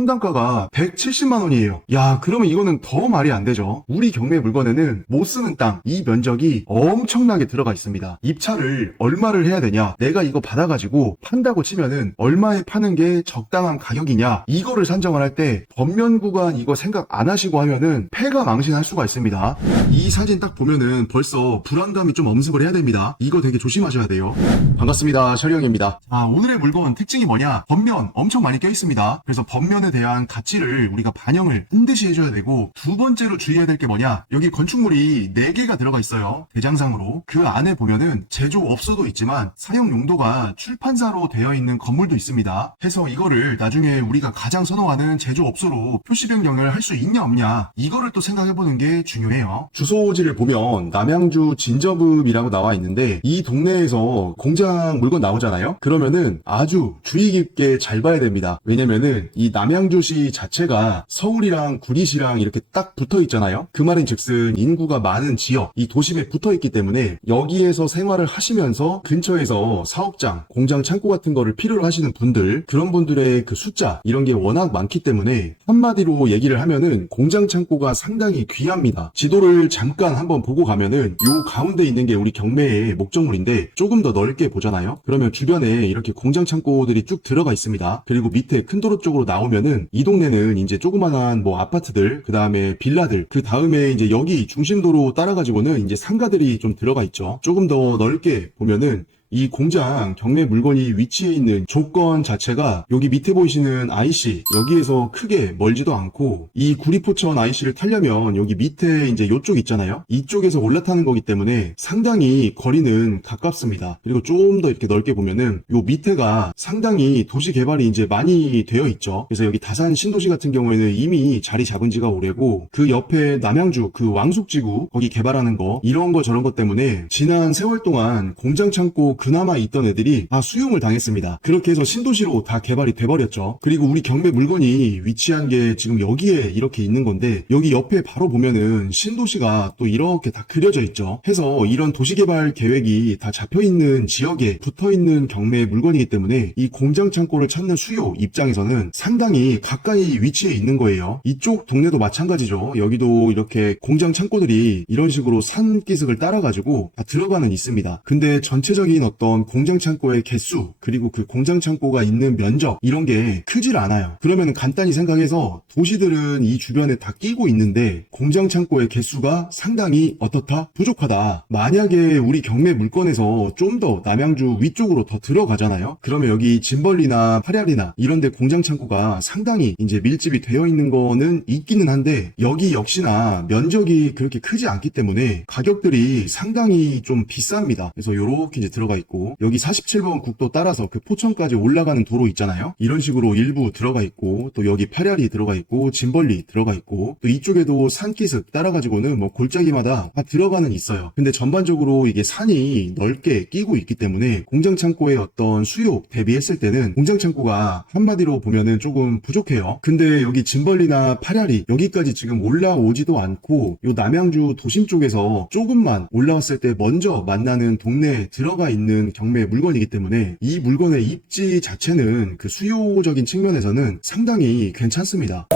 평당가가 170만 원이에요. 야, 그러면 이거는 더 말이 안 되죠. 우리 경매 물건에는 못 쓰는 땅, 이 면적이 엄청나게 들어가 있습니다. 입찰을 얼마를 해야 되냐, 내가 이거 받아가지고 판다고 치면은 얼마에 파는 게 적당한 가격이냐, 이거를 산정을 할 때 법면 구간 이거 생각 안 하시고 하면은 패가 망신할 수가 있습니다. 이 사진 딱 보면은 벌써 불안감이 좀 엄습을 해야 됩니다. 이거 되게 조심하셔야 돼요. 반갑습니다, 셔리형입니다. 오늘의 물건 특징이 뭐냐, 법면 엄청 많이 껴있습니다. 그래서 법면에 대한 가치를 우리가 반영을 반드시 해줘야 되고, 두 번째로 주의해야 될 게 뭐냐, 여기 건축물이 4개가 들어가 있어요. 대장상으로. 그 안에 보면은 제조업소도 있지만 사용 용도가 출판사로 되어 있는 건물도 있습니다. 해서 이거를 나중에 우리가 가장 선호하는 제조업소로 표시 변경을 할 수 있냐 없냐, 이거를 또 생각해보는 게 중요해요. 주소지를 보면 남양주 진저읍이라고 나와 있는데, 이 동네에서 공장 물건 나오잖아요. 그러면은 아주 주의 깊게 잘 봐야 됩니다. 왜냐면은 이 남양주시 자체가 서울이랑 구리시랑 이렇게 딱 붙어 있잖아요. 그 말인 즉슨 인구가 많은 지역, 이 도심에 붙어 있기 때문에 여기에서 생활을 하시면서 근처에서 사업장, 공장, 창고 같은 거를 필요로 하시는 분들, 그런 분들의 그 숫자, 이런 게 워낙 많기 때문에 한마디로 얘기를 하면은 공장 창고가 상당히 귀합니다. 지도를 잠깐 한번 보고 가면은 요 가운데 있는 게 우리 경매의 목적물인데, 조금 더 넓게 보잖아요. 그러면 주변에 이렇게 공장 창고들이 쭉 들어가 있습니다. 그리고 밑에 큰 도로 쪽으로 나오면은 이 동네는 이제 조그만한 뭐 아파트들, 그 다음에 빌라들, 그 다음에 이제 여기 중심도로 따라가지고는 이제 상가들이 좀 들어가 있죠. 조금 더 넓게 보면은 이 공장 경매 물건이 위치해 있는 조건 자체가 여기 밑에 보이시는 IC, 여기에서 크게 멀지도 않고, 이 구리포천 IC를 타려면 여기 밑에 이제 요쪽 있잖아요. 이쪽에서 올라타는 거기 때문에 상당히 거리는 가깝습니다. 그리고 좀 더 이렇게 넓게 보면은 요 밑에가 상당히 도시 개발이 이제 많이 되어 있죠. 그래서 여기 다산 신도시 같은 경우에는 이미 자리 잡은 지가 오래고, 그 옆에 남양주 그 왕숙지구 거기 개발하는 거, 이런 거 저런 것 때문에 지난 세월 동안 공장 창고 그나마 있던 애들이 다 수용을 당했습니다. 그렇게 해서 신도시로 다 개발이 돼버렸죠. 그리고 우리 경매 물건이 위치한 게 지금 여기에 이렇게 있는 건데, 여기 옆에 바로 보면은 신도시가 또 이렇게 다 그려져 있죠. 해서 이런 도시개발 계획이 다 잡혀있는 지역에 붙어있는 경매 물건이기 때문에 이 공장 창고를 찾는 수요 입장에서는 상당히 가까이 위치해 있는 거예요. 이쪽 동네도 마찬가지죠. 여기도 이렇게 공장 창고들이 이런 식으로 산기슭을 따라가지고 다 들어가는 있습니다. 근데 전체적인 어떤 공장 창고의 개수, 그리고 그 공장 창고가 있는 면적, 이런 게 크질 않아요. 그러면 간단히 생각해서 도시들은 이 주변에 다 끼고 있는데 공장 창고의 개수가 상당히 어떻다? 부족하다. 만약에 우리 경매 물건에서 좀 더 남양주 위쪽으로 더 들어가잖아요. 그러면 여기 진벌리나 파랴리나 이런 데 공장 창고가 상당히 이제 밀집이 되어 있는 거는 있기는 한데, 여기 역시나 면적이 그렇게 크지 않기 때문에 가격들이 상당히 좀 비쌉니다. 그래서 요렇게 이제 들어가 있고, 여기 47번 국도 따라서 그 포천까지 올라가는 도로 있잖아요. 이런 식으로 일부 들어가 있고, 또 여기 파랴리 들어가 있고, 진벌리 들어가 있고, 또 이쪽에도 산기슭 따라가지고는 뭐 골짜기마다 다 들어가는 있어요. 근데 전반적으로 이게 산이 넓게 끼고 있기 때문에 공장 창고의 어떤 수요 대비했을 때는 공장 창고가 한마디로 보면은 조금 부족해요. 근데 여기 진벌리나 파랴리 여기까지 지금 올라오지도 않고, 요 남양주 도심 쪽에서 조금만 올라왔을 때 먼저 만나는 동네에 들어가 있는 경매 물건이기 때문에 이 물건의 입지 자체는 그 수요적인 측면에서는 상당히 괜찮습니다.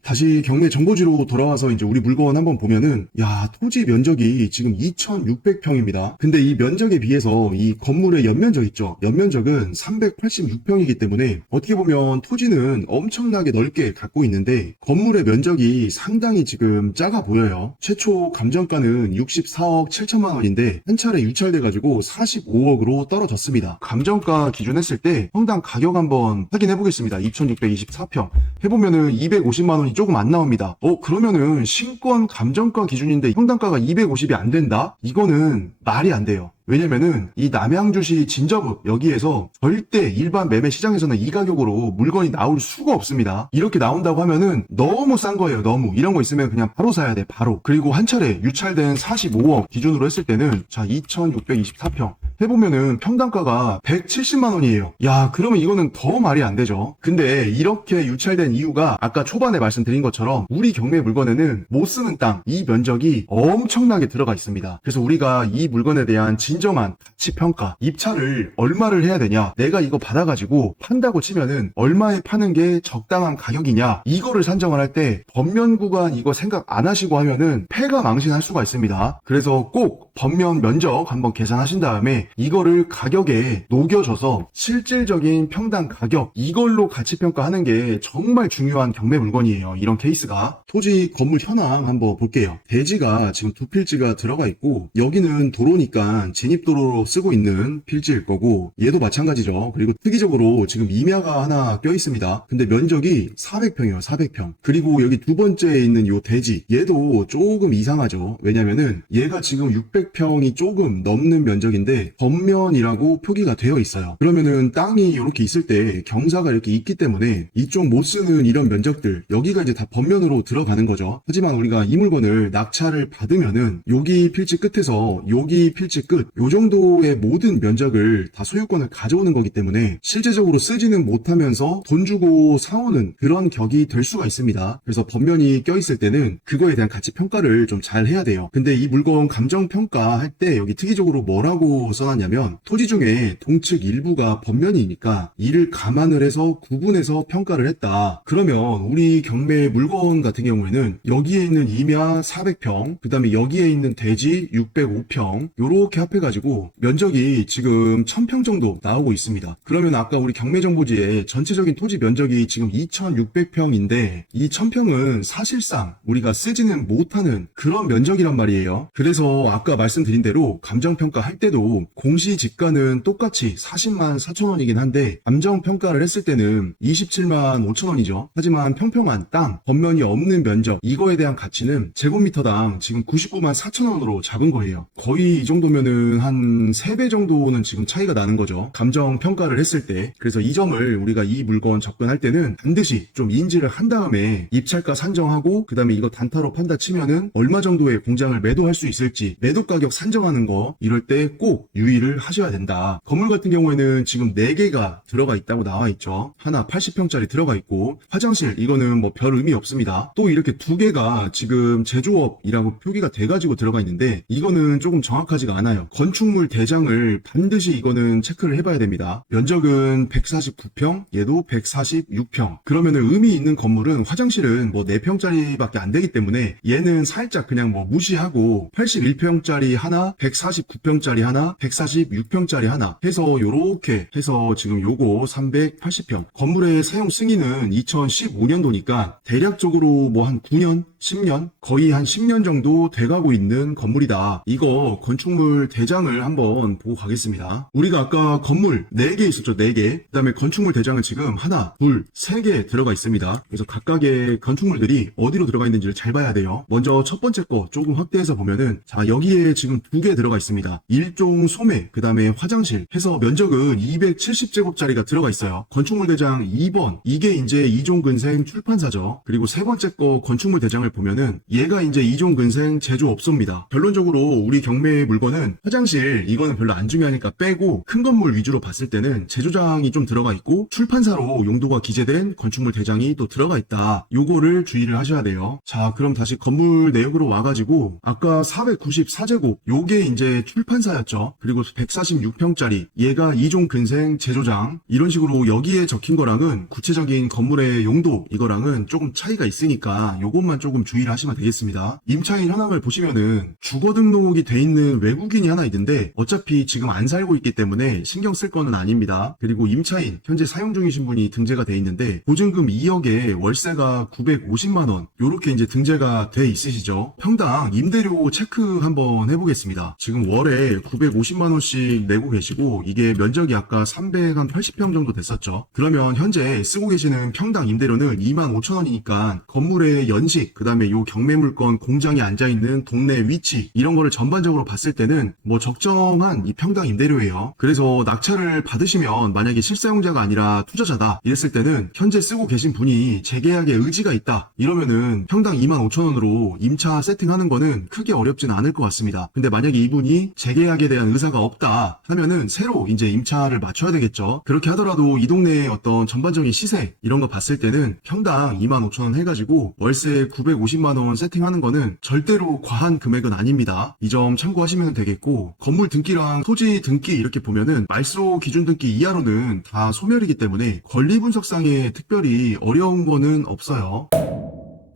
다시 경매 정보지로 돌아와서 이제 우리 물건 한번 보면은, 야, 토지 면적이 지금 2600평입니다. 근데 이 면적에 비해서 이 건물의 연면적 있죠. 연면적은 386평이기 때문에 어떻게 보면 토지는 엄청나게 넓게 갖고 있는데 건물의 면적이 상당히 지금 작아 보여요. 최초 감정가는 64억 7천만 원인데 한 차례 유찰돼가지고 45억으로 떨어졌습니다. 감정가 기준했을 때 평당 가격 한번 확인해 보겠습니다. 2624평 해보면은 250만 원이 조금 안 나옵니다. 그러면은 신권 감정가 기준인데 평당가가 250이 안 된다? 이거는 말이 안 돼요. 왜냐면은 이 남양주시 진저읍 여기에서 절대 일반 매매 시장에서는 이 가격으로 물건이 나올 수가 없습니다. 이렇게 나온다고 하면은 너무 싼 거예요. 너무. 이런 거 있으면 그냥 바로 사야 돼. 바로. 그리고 한 차례 유찰된 45억 기준으로 했을 때는 자 2624평 해보면은 평당가가 170만 원이에요. 야, 그러면 이거는 더 말이 안 되죠. 근데 이렇게 유찰된 이유가 아까 초반에 말씀드린 것처럼 우리 경매 물건에는 못 쓰는 땅, 이 면적이 엄청나게 들어가 있습니다. 그래서 우리가 이 물건에 대한 진정한 가치 평가, 입찰을 얼마를 해야 되냐, 내가 이거 받아가지고 판다고 치면은 얼마에 파는 게 적당한 가격이냐, 이거를 산정을 할 때 법면 구간 이거 생각 안 하시고 하면은 패가 망신할 수가 있습니다. 그래서 꼭 법면 면적 한번 계산하신 다음에 이거를 가격에 녹여줘서 실질적인 평당 가격, 이걸로 가치 평가하는 게 정말 중요한 경매 물건이에요. 이런 케이스가. 토지 건물 현황 한번 볼게요. 대지가 지금 두 필지가 들어가 있고, 여기는 도로니까 진입도로로 쓰고 있는 필지일 거고, 얘도 마찬가지죠. 그리고 특이적으로 지금 임야가 하나 껴 있습니다. 근데 면적이 400평이에요. 400평. 그리고 여기 두 번째에 있는 요 대지, 얘도 조금 이상하죠. 왜냐면은 얘가 지금 600평이 조금 넘는 면적인데 법면이라고 표기가 되어 있어요. 그러면은 땅이 이렇게 있을 때 경사가 이렇게 있기 때문에 이쪽 못 쓰는 이런 면적들, 여기가 이제 다 법면으로 들어가는 거죠. 하지만 우리가 이 물건을 낙찰을 받으면은 여기 필지 끝에서 여기 필지 끝, 요 정도의 모든 면적을 다 소유권을 가져오는 거기 때문에 실제적으로 쓰지는 못하면서 돈 주고 사오는 그런 격이 될 수가 있습니다. 그래서 법면이 껴있을 때는 그거에 대한 가치 평가를 좀 잘 해야 돼요. 근데 이 물건 감정 평가할 때 여기 특이적으로 뭐라고 써놨냐면, 토지 중에 동측 일부가 법면이니까 이를 감안을 해서 구분해서 평가를 했다. 그러면 우리 경매 물건 같은 경우에는 여기에 있는 임야 400평, 그 다음에 여기에 있는 대지 605평, 요렇게 합해가지고 면적이 지금 1000평 정도 나오고 있습니다. 그러면 아까 우리 경매정보지에 전체적인 토지 면적이 지금 2600평인데 이 1000평은 사실상 우리가 쓰지는 못하는 그런 면적이란 말이에요. 그래서 아까 말씀드린 대로 감정평가 할 때도 공시지가는 똑같이 40만 4천원이긴 한데 감정평가를 했을 때는 27만 5천원이죠. 하지만 평평한 땅, 법면이 없는 면적, 이거에 대한 가치는 제곱미터당 지금 99만 4천원으로 잡은 거예요. 거의 이 정도면은 한 3배 정도는 지금 차이가 나는 거죠. 감정평가를 했을 때. 그래서 이 점을 우리가 이 물건 접근할 때는 반드시 좀 인지를 한 다음에 입찰가 산정하고, 그 다음에 이거 단타로 판다 치면은 얼마 정도의 공장을 매도할 수 있을지 매도 가격 산정하는 거, 이럴 때 꼭 유의를 하셔야 된다. 건물 같은 경우에는 지금 4개가 들어가 있다고 나와 있죠. 하나 80평짜리 들어가 있고, 화장실 이거는 뭐 별 의미 없습니다. 또 이렇게 2개가 지금 제조업이라고 표기가 돼가지고 들어가 있는데 이거는 조금 정확하지가 않아요. 건축물 대장을 반드시 이거는 체크를 해봐야 됩니다. 면적은 149평, 얘도 146평. 그러면은 의미 있는 건물은 화장실은 뭐 4평짜리밖에 안 되기 때문에 얘는 살짝 그냥 뭐 무시하고 81평짜리 하나, 149평짜리 하나, 146평짜리 하나 해서 요렇게 해서 지금 요거 380평. 건물의 사용 승인은 2015년도니까 대략적으로 뭐 한 9년? 10년? 거의 한 10년 정도 돼가고 있는 건물이다. 이거 건축물 대장을 한번 보고 가겠습니다. 우리가 아까 건물 4개 있었죠. 4개. 그 다음에 건축물 대장은 지금 하나, 둘, 3개 들어가 있습니다. 그래서 각각의 건축물들이 어디로 들어가 있는지를 잘 봐야 돼요. 먼저 첫 번째 거 조금 확대해서 보면은, 자, 여기에 지금 2개 들어가 있습니다. 일종 소매, 그 다음에 화장실 해서 면적은 270제곱짜리가 들어가 있어요. 건축물 대장 2번, 이게 이제 이종근생 출판사죠. 그리고 세 번째 거 건축물 대장을 보면은 얘가 이제 이종근생 제조업소입니다. 결론적으로 우리 경매 물건은 화장실 이거는 별로 안 중요하니까 빼고 큰 건물 위주로 봤을 때는 제조장이 좀 들어가 있고 출판사로 용도가 기재된 건축물 대장이 또 들어가 있다. 요거를 주의를 하셔야 돼요. 자, 그럼 다시 건물 내역으로 와가지고 아까 494제곱 요게 이제 출판사였죠. 그리고 146평짜리 얘가 이종근생 제조장, 이런 식으로 여기에 적힌 거랑은 구체적인 건물의 용도 이거랑은 조금 차이가 있으니까 요것만 조금 주의를 하시면 되겠습니다. 임차인 현황을 보시면은 주거 등록이 돼 있는 외국인이 하나 있는데 어차피 지금 안 살고 있기 때문에 신경 쓸 거는 아닙니다. 그리고 임차인 현재 사용 중이신 분이 등재가 돼 있는데 보증금 2억에 월세가 950만원 요렇게 이제 등재가 돼 있으시죠. 평당 임대료 체크 한번 해보겠습니다. 지금 월에 950만원씩 내고 계시고 이게 면적이 아까 380평 정도 됐었죠. 그러면 현재 쓰고 계시는 평당 임대료는 25,000원이니까 건물의 연식, 그 다음에 요 경매물건 공장이 앉아있는 동네 위치 이런 거를 전반적으로 봤을 때는 뭐 적정한 이 평당 임대료예요. 그래서 낙찰을 받으시면 만약에 실사용자가 아니라 투자자다 이랬을 때는 현재 쓰고 계신 분이 재계약에 의지가 있다 이러면은 평당 25,000원으로 임차 세팅하는 거는 크게 어렵진 않을 것 같습니다. 근데 만약에 이분이 재계약에 대한 의사가 없다 하면은 새로 이제 임차를 맞춰야 되겠죠. 그렇게 하더라도 이 동네의 어떤 전반적인 시세 이런 거 봤을 때는 평당 25,000원 해가지고 월세 950만원 세팅하는 거는 절대로 과한 금액은 아닙니다. 이 점 참고하시면 되겠고, 건물 등기랑 토지 등기 이렇게 보면은 말소 기준 등기 이하로는 다 소멸이기 때문에 권리 분석상에 특별히 어려운 거는 없어요.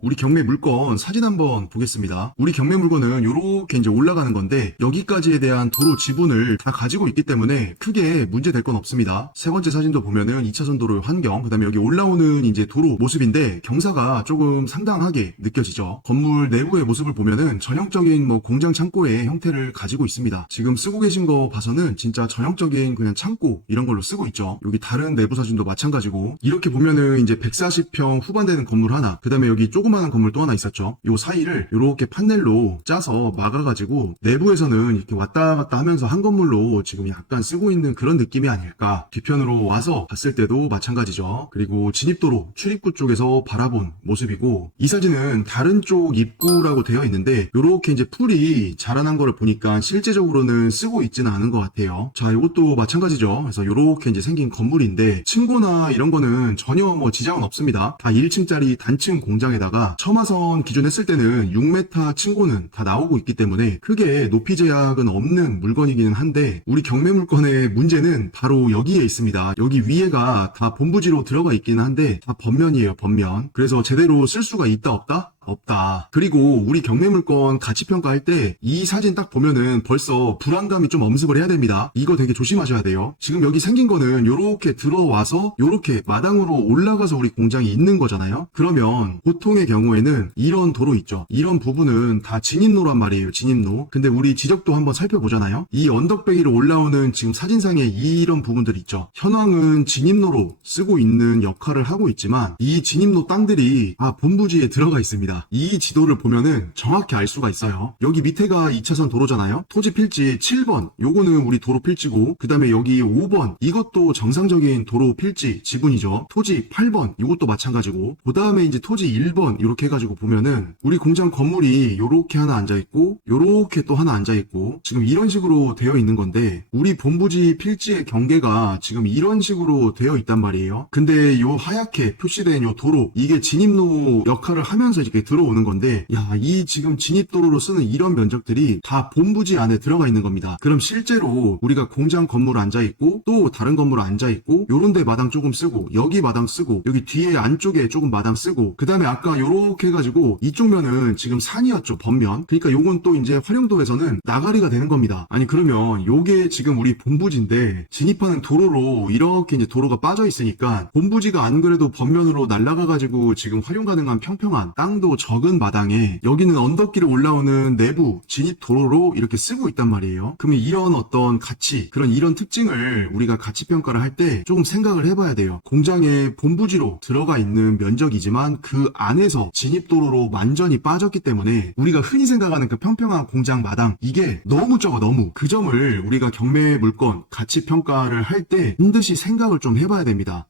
우리 경매 물건 사진 한번 보겠습니다. 우리 경매 물건은 요렇게 이제 올라가는 건데 여기까지에 대한 도로 지분을 다 가지고 있기 때문에 크게 문제될 건 없습니다. 세 번째 사진도 보면은 2차선 도로의 환경, 그 다음에 여기 올라오는 이제 도로 모습인데 경사가 조금 상당하게 느껴지죠. 건물 내부의 모습을 보면은 전형적인 뭐 공장 창고의 형태를 가지고 있습니다. 지금 쓰고 계신 거 봐서는 진짜 전형적인 그냥 창고 이런 걸로 쓰고 있죠. 여기 다른 내부 사진도 마찬가지고 이렇게 보면은 이제 140평 후반되는 건물 하나, 그 다음에 여기 조그마한 건물 또 하나 있었죠. 요 사이를 이렇게 판넬로 짜서 막아가지고 내부에서는 이렇게 왔다 갔다 하면서 한 건물로 지금 약간 쓰고 있는 그런 느낌이 아닐까. 뒤편으로 와서 봤을 때도 마찬가지죠. 그리고 진입도로 출입구 쪽에서 바라본 모습이고, 이 사진은 다른 쪽 입구라고 되어 있는데 요렇게 이제 풀이 자라난 거를 보니까 실제적으로는 쓰고 있지는 않은 것 같아요. 자, 이것도 마찬가지죠. 그래서 요렇게 이제 생긴 건물인데 층고나 이런 거는 전혀 뭐 지장은 없습니다. 다 1층짜리 단층 공장에다가 첨화선 기준 했을 때는 6m 층고는 다 나오고 있기 때문에 크게 높이 제약은 없는 물건이기는 한데, 우리 경매 물건의 문제는 바로 여기에 있습니다. 여기 위에가 다 본부지로 들어가 있기는 한데 다 번면이에요, 번면. 그래서 제대로 쓸 수가 있다 없다? 없다. 그리고 우리 경매 물건 가치 평가할 때 이 사진 딱 보면은 벌써 불안감이 좀 엄습을 해야 됩니다. 이거 되게 조심하셔야 돼요. 지금 여기 생긴 거는 요렇게 들어와서 요렇게 마당으로 올라가서 우리 공장이 있는 거잖아요. 그러면 보통의 경우에는 이런 도로 있죠. 이런 부분은 다 진입로란 말이에요, 진입로. 근데 우리 지적도 한번 살펴보잖아요. 이 언덕배기로 올라오는 지금 사진상에 이런 부분들 있죠. 현황은 진입로로 쓰고 있는 역할을 하고 있지만 이 진입로 땅들이 본부지에 들어가 있습니다. 이 지도를 보면은 정확히 알 수가 있어요. 여기 밑에가 2차선 도로잖아요. 토지 필지 7번 요거는 우리 도로 필지고, 그 다음에 여기 5번 이것도 정상적인 도로 필지 지분이죠. 토지 8번 이것도 마찬가지고, 그 다음에 이제 토지 1번 이렇게 해가지고 보면은 우리 공장 건물이 요렇게 하나 앉아있고 요렇게 또 하나 앉아있고 지금 이런 식으로 되어 있는 건데, 우리 본부지 필지의 경계가 지금 이런 식으로 되어 있단 말이에요. 근데 요 하얗게 표시된 요 도로 이게 진입로 역할을 하면서 이렇게 들어오는 건데, 이 지금 진입도로로 쓰는 이런 면적들이 다 본부지 안에 들어가 있는 겁니다. 그럼 실제로 우리가 공장 건물 앉아있고 또 다른 건물 앉아있고 요런 데 마당 조금 쓰고 여기 마당 쓰고 여기 뒤에 안쪽에 조금 마당 쓰고, 그 다음에 아까 요렇게 해가지고 이쪽 면은 지금 산이었죠, 번면. 그러니까 요건 또 이제 활용도에서는 나가리가 되는 겁니다. 아니 그러면 요게 지금 우리 본부지인데 진입하는 도로로 이렇게 이제 도로가 빠져 있으니까 본부지가 안 그래도 번면으로 날아가가지고 지금 활용 가능한 평평한 땅도 적은 마당에 여기는 언덕길을 올라오는 내부 진입 도로로 이렇게 쓰고 있단 말이에요. 그러면 이런 어떤 가치, 이런 특징을 우리가 가치 평가를 할 때 조금 생각을 해봐야 돼요. 공장의 본부지로 들어가 있는 면적이지만 그 안에서 진입 도로로 완전히 빠졌기 때문에 우리가 흔히 생각하는 그 평평한 공장 마당 이게 너무 적어, 너무. 그 점을 우리가 경매 물건 가치 평가를 할 때 반드시 생각을 좀 해봐야 됩니다.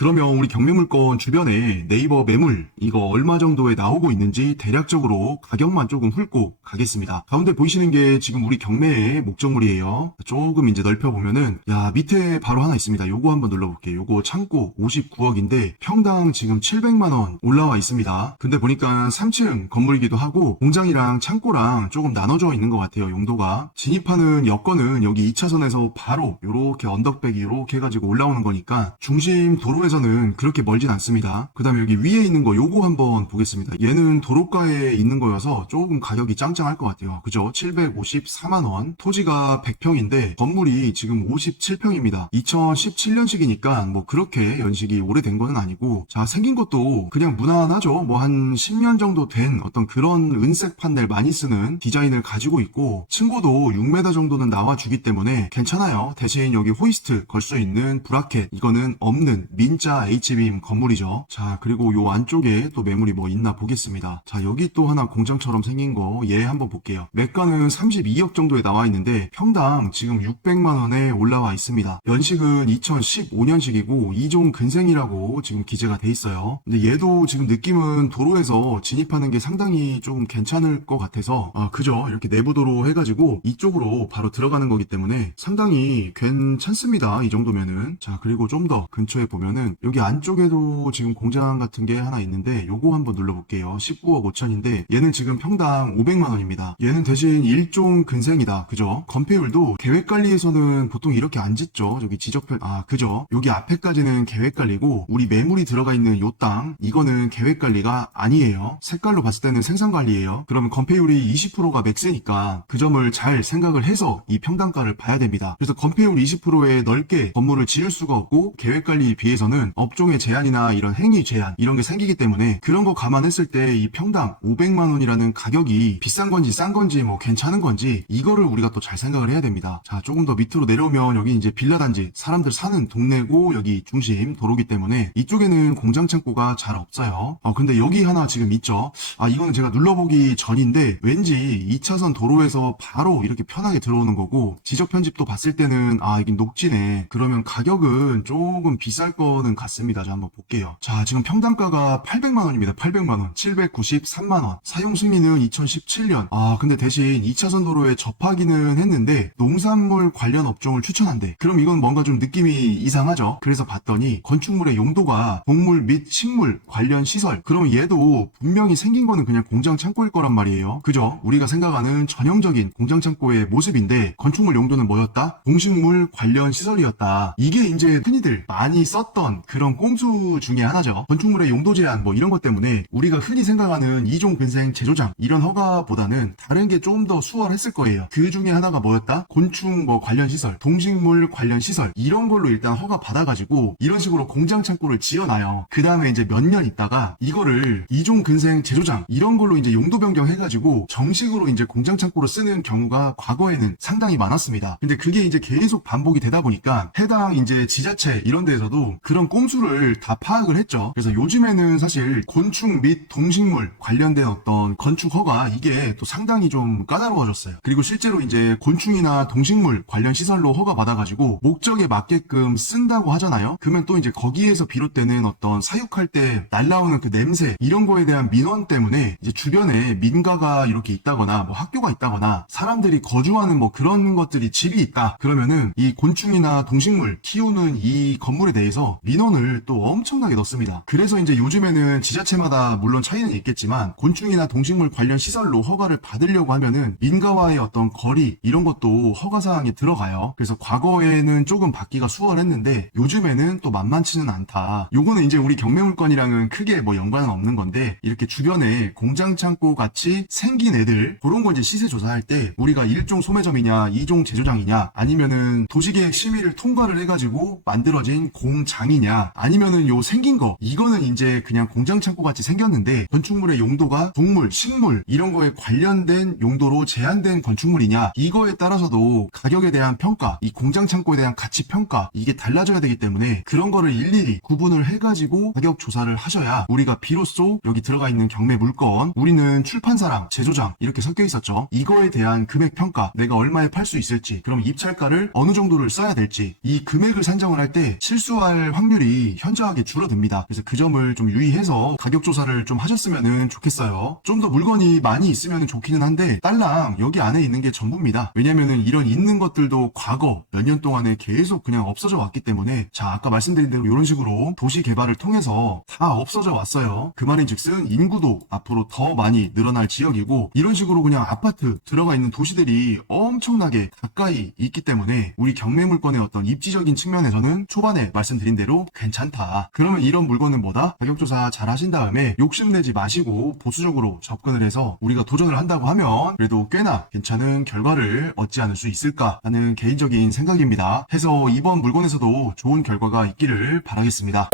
그러면 우리 경매물건 주변에 네이버 매물 이거 얼마 정도에 나오고 있는지 대략적으로 가격만 조금 훑고 가겠습니다. 가운데 보이시는 게 지금 우리 경매의 목적물이에요. 조금 이제 넓혀보면은 밑에 바로 하나 있습니다. 요거 한번 눌러볼게요. 요거 창고 59억인데 평당 지금 700만원 올라와 있습니다. 근데 보니까 3층 건물이기도 하고 공장이랑 창고랑 조금 나눠져 있는 것 같아요, 용도가. 진입하는 여건은 여기 2차선에서 바로 요렇게 언덕백이 요렇게 해가지고 올라오는 거니까 중심 도로에 에서는 그렇게 멀진 않습니다. 그 다음에 여기 위에 있는 거 요거 한번 보겠습니다. 얘는 도로가에 있는 거여서 조금 가격이 짱짱할 것 같아요. 그죠? 754만원. 토지가 100평인데 건물이 지금 57평입니다. 2017년식이니까 뭐 그렇게 연식이 오래된 거는 아니고, 자, 생긴 것도 그냥 무난하죠. 뭐 한 10년 정도 된 어떤 그런 은색 판넬 많이 쓰는 디자인을 가지고 있고, 층고도 6m 정도는 나와주기 때문에 괜찮아요. 대신 여기 호이스트 걸 수 있는 브라켓 이거는 없는 민 진짜 H빔 건물이죠. 자, 그리고 요 안쪽에 또 매물이 뭐 있나 보겠습니다. 자, 여기 또 하나 공장처럼 생긴 거 얘 한번 볼게요. 매가는 32억 정도에 나와 있는데 평당 지금 600만원에 올라와 있습니다. 연식은 2015년식이고 2종 근생이라고 지금 기재가 돼 있어요. 근데 얘도 지금 느낌은 도로에서 진입하는 게 상당히 좀 괜찮을 것 같아서 그죠? 이렇게 내부도로 해가지고 이쪽으로 바로 들어가는 거기 때문에 상당히 괜찮습니다. 이 정도면은. 자, 그리고 좀 더 근처에 보면은 여기 안쪽에도 지금 공장 같은 게 하나 있는데 요거 한번 눌러볼게요. 19억 5천인데 얘는 지금 평당 500만원입니다. 얘는 대신 1종 근생이다. 그죠? 건폐율도 계획관리에서는 보통 이렇게 안 짓죠. 여기 지적표 그죠? 여기 앞에까지는 계획관리고 우리 매물이 들어가 있는 요 땅 이거는 계획관리가 아니에요. 색깔로 봤을 때는 생산관리예요. 그러면 건폐율이 20%가 맥스니까 그 점을 잘 생각을 해서 이 평당가를 봐야 됩니다. 그래서 건폐율 20%에 넓게 건물을 지을 수가 없고 계획관리에 비해서는 업종의 제한이나 이런 행위 제한 이런 게 생기기 때문에 그런 거 감안했을 때 이 평당 500만원이라는 가격이 비싼 건지 싼 건지 뭐 괜찮은 건지 이거를 우리가 또 잘 생각을 해야 됩니다. 자, 조금 더 밑으로 내려오면 여기 이제 빌라단지 사람들 사는 동네고 여기 중심 도로기 때문에 이쪽에는 공장 창고가 잘 없어요. 근데 여기 하나 지금 있죠. 이거는 제가 눌러보기 전인데 왠지 2차선 도로에서 바로 이렇게 편하게 들어오는 거고 지적 편집도 봤을 때는 이게 녹지네. 그러면 가격은 조금 비쌀 거는 같습니다. 자, 한번 볼게요. 자, 지금 평당가가 800만원입니다. 800만원. 793만원. 사용 승리는 2017년. 근데 대신 2차선 도로에 접하기는 했는데 농산물 관련 업종을 추천한대. 그럼 이건 뭔가 좀 느낌이 이상하죠. 그래서 봤더니 건축물의 용도가 동물 및 식물 관련 시설. 그럼 얘도 분명히 생긴 거는 그냥 공장 창고일 거란 말이에요. 그죠? 우리가 생각하는 전형적인 공장 창고의 모습인데 건축물 용도는 뭐였다? 동식물 관련 시설이었다. 이게 이제 흔히들 많이 썼던 그런 꼼수 중에 하나죠. 건축물의 용도 제한 뭐 이런 것 때문에 우리가 흔히 생각하는 이종 근생 제조장 이런 허가보다는 다른 게 좀 더 수월했을 거예요. 그 중에 하나가 뭐였다? 곤충 뭐 관련 시설, 동식물 관련 시설 이런 걸로 일단 허가 받아가지고 이런 식으로 공장 창고를 지어놔요. 그 다음에 이제 몇 년 있다가 이거를 이종 근생 제조장 이런 걸로 이제 용도 변경해가지고 정식으로 이제 공장 창고로 쓰는 경우가 과거에는 상당히 많았습니다. 근데 그게 이제 계속 반복이 되다 보니까 해당 이제 지자체 이런 데에서도 그런 꼼수를 다 파악을 했죠. 그래서 요즘에는 사실 곤충 및 동식물 관련된 어떤 건축 허가 이게 또 상당히 좀 까다로워졌어요. 그리고 실제로 이제 곤충이나 동식물 관련 시설로 허가 받아가지고 목적에 맞게끔 쓴다고 하잖아요. 그러면 또 이제 거기에서 비롯되는 어떤 사육할 때 날라오는 그 냄새 이런 거에 대한 민원 때문에 이제 주변에 민가가 이렇게 있다거나 뭐 학교가 있다거나 사람들이 거주하는 뭐 그런 것들이 집이 있다 그러면은 이 곤충이나 동식물 키우는 이 건물에 대해서 민원을 또 엄청나게 넣습니다. 그래서 이제 요즘에는 지자체마다 물론 차이는 있겠지만 곤충이나 동식물 관련 시설로 허가를 받으려고 하면은 민가와의 어떤 거리 이런 것도 허가사항에 들어가요. 그래서 과거에는 조금 받기가 수월했는데 요즘에는 또 만만치는 않다. 요거는 이제 우리 경매물건이랑은 크게 뭐 연관은 없는 건데 이렇게 주변에 공장 창고 같이 생긴 애들 그런 거 이제 시세 조사할 때 우리가 1종 소매점이냐 2종 제조장이냐 아니면은 도시계획 심의를 통과를 해가지고 만들어진 공장이냐 아니면은 요 생긴 거 이거는 이제 그냥 공장 창고 같이 생겼는데 건축물의 용도가 동물, 식물 이런 거에 관련된 용도로 제한된 건축물이냐 이거에 따라서도 가격에 대한 평가 이 공장 창고에 대한 가치 평가 이게 달라져야 되기 때문에 그런 거를 일일이 구분을 해가지고 가격 조사를 하셔야 우리가 비로소 여기 들어가 있는 경매 물건 우리는 출판사랑 제조장 이렇게 섞여 있었죠. 이거에 대한 금액 평가 내가 얼마에 팔 수 있을지 그럼 입찰가를 어느 정도를 써야 될지 이 금액을 산정을 할 때 실수할 확률이 현저하게 줄어듭니다. 그래서 그 점을 좀 유의해서 가격 조사를 좀 하셨으면 좋겠어요. 좀 더 물건이 많이 있으면 좋기는 한데 딸랑 여기 안에 있는 게 전부입니다. 왜냐면은 이런 있는 것들도 과거 몇 년 동안에 계속 그냥 없어져 왔기 때문에 자 아까 말씀드린 대로 이런 식으로 도시 개발을 통해서 다 없어져 왔어요. 그 말인즉슨 인구도 앞으로 더 많이 늘어날 지역이고 이런 식으로 그냥 아파트 들어가 있는 도시들이 엄청나게 가까이 있기 때문에 우리 경매 물건의 어떤 입지적인 측면에서는 초반에 말씀드린 대로 괜찮다. 그러면 이런 물건은 뭐다? 가격조사 잘 하신 다음에 욕심내지 마시고 보수적으로 접근을 해서 우리가 도전을 한다고 하면 그래도 꽤나 괜찮은 결과를 얻지 않을 수 있을까 하는 개인적인 생각입니다. 해서 이번 물건에서도 좋은 결과가 있기를 바라겠습니다.